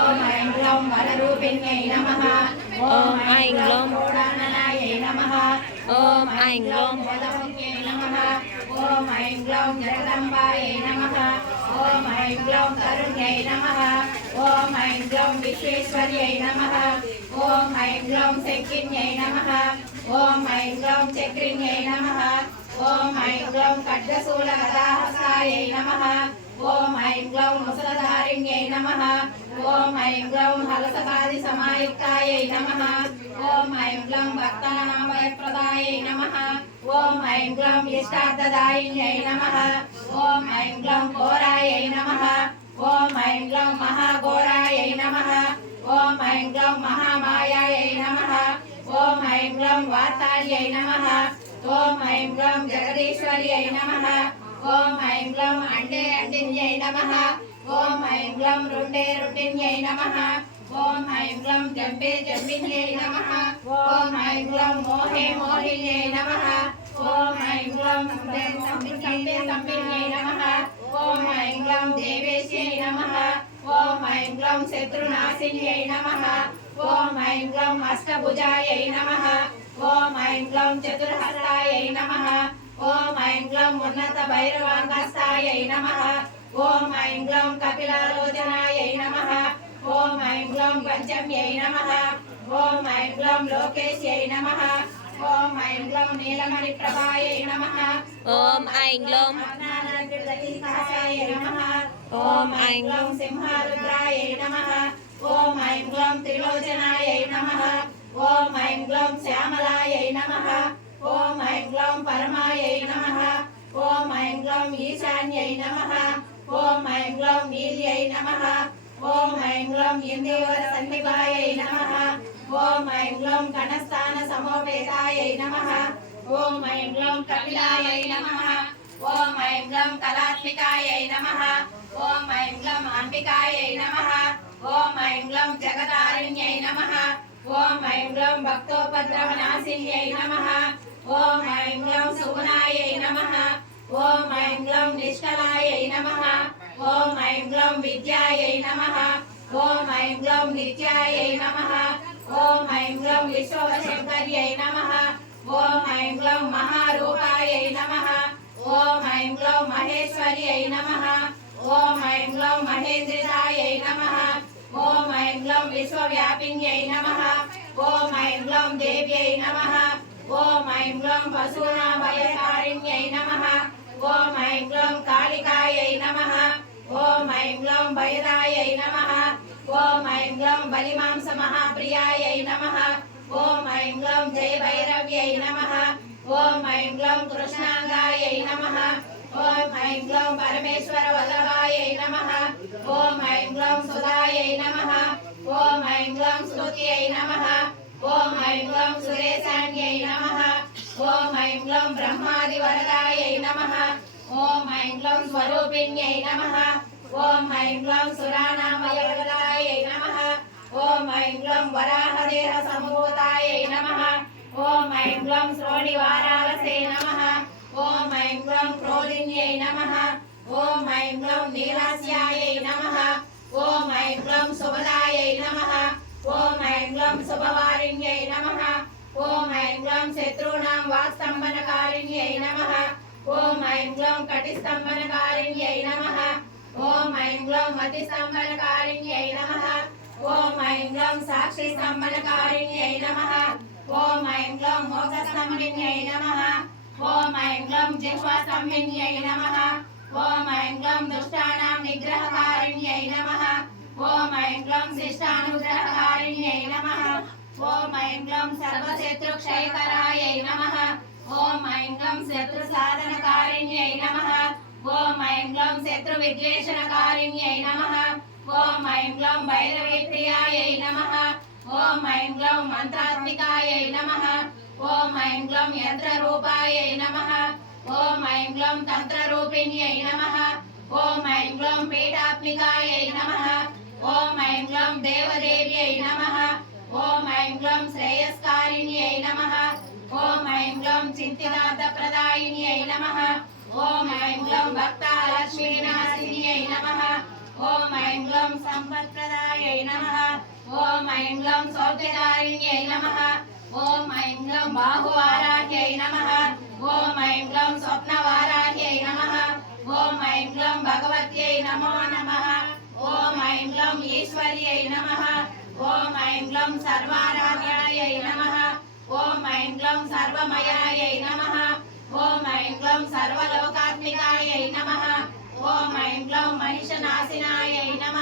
ఓం ఐం గ్లౌం వరరూపిణ్యై నమః ఓం ఐం గ్లౌం కోడాననాయై నమః ఓం ఐం గ్లౌం వేదముఖ్యై నమః ఓం ఐం గ్లౌం జగదంబాయై నమః ఓం ఐం గ్లౌం తరుణ్యై నమః ఓం ఐం గ్లౌం విశ్వేశ్వర్యై నమః ఓం ఐం గ్లౌం శక్తిన్యై నమః ఓం ఓం ఐం గ్లౌం ఖడ్గశూలగదాహస్తాయై నమః. ఓం ఐం గ్లౌం ముసలధారిణ్యై నమః. ఓం ఐం గ్లౌం హలసపాది సమాయుక్తాయై నమ. ఓం ఐం గ్లౌం భక్తానామయప్రదాయై నమ ఓం ఐం గ్లౌం ఇష్టార్థదాయిన్యై నమ ఓం ఐం గ్లౌం ఘోరాయై నమ ఓం ఐం గ్లౌం మహాఘోరాయై నమ. ఓం ఐం గ్లౌం మహామాయాయై నమ. ఓం ఐం గ్లౌం వాతాళ్యై నమ. ఓం ఐం గ్లౌం జగదీశ్వర్యై నమ. ఓం ఐం గ్లౌం అండే అండిన్యై నమః. ఓం ఐం గ్లౌం రుండే రుండిన్యై నమః. ఓం ఐం గ్లౌం జంబే జంబిన్యై నమః. ఓం ఐం గ్లౌం మోహే మోహిన్యై నమః. ఓం ఐం గ్లౌం సంబే సంబే సంబిన్యై నమః. ఓం ఐం గ్లౌం దేవేశ్యై నమః. ఓం ఐం గ్లౌం శత్రునాశిన్యై నమః. ఓం ఐం గ్లౌం అష్టభుజాయై నమః. ఓం ఐం గ్లౌం చతుర్హస్తాయై నమః. ఓం ఐం గ్లౌం ఉన్నత భైరవాంగస్తాయై నమః. ఓం ఐం గ్లౌం కపిలాలోచనాయై నమః. ఓం ఐం గ్లౌం పంచమ్యై నమః. ఓం ఐం గ్లౌం లోకేశ్యై నమః. ఓం ఐం గ్లౌం నీలమణి ప్రభాయై నమః. ఓం ఐం గ్లౌం ఓం ఐం గ్లౌం సింహారుద్రాయ నమః. ఓం ఐం గ్లౌం త్రిలోచనాయ నమః. ఓం ఐం గ్లౌం శ్యామలాయ నమః. ఓం ఐం గ్లౌం పరమాయై నమ ఓం ఐం గ్లౌం ఈశాన్యై నమ ఓం ఐం గ్లౌం నీల్యై నమ ఓం ఐం గ్లౌం ఇందేవర సన్నిభాయ నమ ఓం ఐం గ్లౌం కణస్థాన సమోపేతాయై నమ ఓం ఐం గ్లౌం కపిలాయై నమ ఓం ఐం గ్లం కళాత్మికాయై నమ ఓం ఐం గ్లం అంబికాయై నమ ఓం ఐం గ్లం జగదారణ్యై నమ ఓం ఐం గ్లం భక్తోపద్రవనాశిన్యై నమ ఓం ఐం గ్లం సుగుణాయై నమః ఓం ఐం గ్లం నిష్కలాయై నమః ఓం ఐం గ్లం విద్యాయై నమః ఓం ఐం గ్లం నిత్యాయై నమః ఓం ఐం గ్లం విశ్వశంకర్యై నమః ఓం ఐం గ్లం మహారూపాయై నమః ఓం ఐం గ్లౌం మహేశ్వర్యై నమః ఓం ఐం గ్లౌం మహేంద్రితాయై నమః ఓం ఐం గ్లౌం విశ్వవ్యాపిన్యై నమః ఓం ఐం గ్లౌం దేవ్యై నమః ఓం ఐం గ్లౌం పశూనాభయకారిణ్యై నమః. ఓం ఐం గ్లౌం కాళికాయై నమః. ఓం ఐం గ్లౌం భయదాయై నమః. ఓం ఐం గ్లౌం బలిమాంస మహాప్రియాయై నమః. ఓం ఐం గ్లౌం జయ భైరవ్యై నమః. ఓం ఐం గ్లౌం కృష్ణాంగాయై నమః. ఓం ఐం గ్లౌం పరమేశ్వర వల్లభాయై నమః. ఓం ఐం గ్లౌం సుధాయై నమః. ఓం ఐం గ్లౌం బ్రహ్మాది వరదాయై నమః. ఓం ఐం గ్లౌం స్వరూపిణ్యై నమః. ఓం ఐం గ్లౌం సురానామయ వరదాయై నమః. ఓం ఐం గ్లౌం వరాహదేహ సంభూతాయై నమః. ఓం ఐం గ్లం శ్రోణివారాలసే నమః. ఓం ఐం గ్లం క్రోధిన్యై నమః. ఓం ఐం గ్లం నీలాస్యాయై నమః. ఓం ఐం గ్లం శుభదాయై నమః. ఓం ఐం గ్లం శుభవారిణ్యై నమః ఓం ఐం గ్లం శత్రూణాం వాక్స్తంభనకారిణ్యై నమ. ఓం ఐం గ్లం కటిస్తంభనకారిణ్యై నమః. ఓం ఐం గ్లం మతిస్తంభనకారిణ్యై నమః. ఓం ఐం గ్లం సాక్షి స్తంభనకారిణ్యై నమ. ఓం ఐం గ్లం మోక్షస్తంభిన్యై నమ. ఓం ఐం గ్లం జిహ్వాస్తంభిన్యై నమ. ఓం ఐం గ్లం దుష్టానాం నిగ్రహకారిణ్యై నమ. ఓం ఐం గ్లం శిష్టా ఓం ఐం సర్వశత్రు క్షయకరాయ నమః. ఓం ఐం గ్లం శత్రు సాధనకారిణ్యై నమః. ఓం ఐం గ్లం శత్రు విద్వేషణకారిణ్యై నమః. ఓం ఐం గ్లం భైరవీ ప్రియాయై నమః. ఓం ఐం గ్లం మంత్రాత్మికాయై నమః. ఓం ఐం గ్లం యంత్రరూపాయై నమః. ఓం ఐం గ్లం తంత్రరూపిణ్యై నమః. ఓం ఐం గ్లం పీఠాత్మికాయై నమః. ఓం ఐం గ్లం దేవదేవ్యై ఐం ప్రదాయిని అయి నమ. ఓం ఐం గ్లం అయి నమ. ఓం ఐం గ్లౌం సంపత్ప్రదాయై నమ. ఓం ఐం గ్లౌం అయి నమ. ఓం ఐం గ్లౌం అయి నమ. ఓం ఐం గ్లౌం అయి నమ. ఓం ఐం గ్లౌం భగవత్యై నమో నమ. ఓం ఐం ఈశ్వరి అయి నమ. ఓం ఐం గ్లౌం సర్వారాధ్యాయై నమః. ఓం ఐం గ్లౌం సర్వమయాయై నమః ఓం ఐం గ్లౌం సర్వలోకాత్మికాయై నమః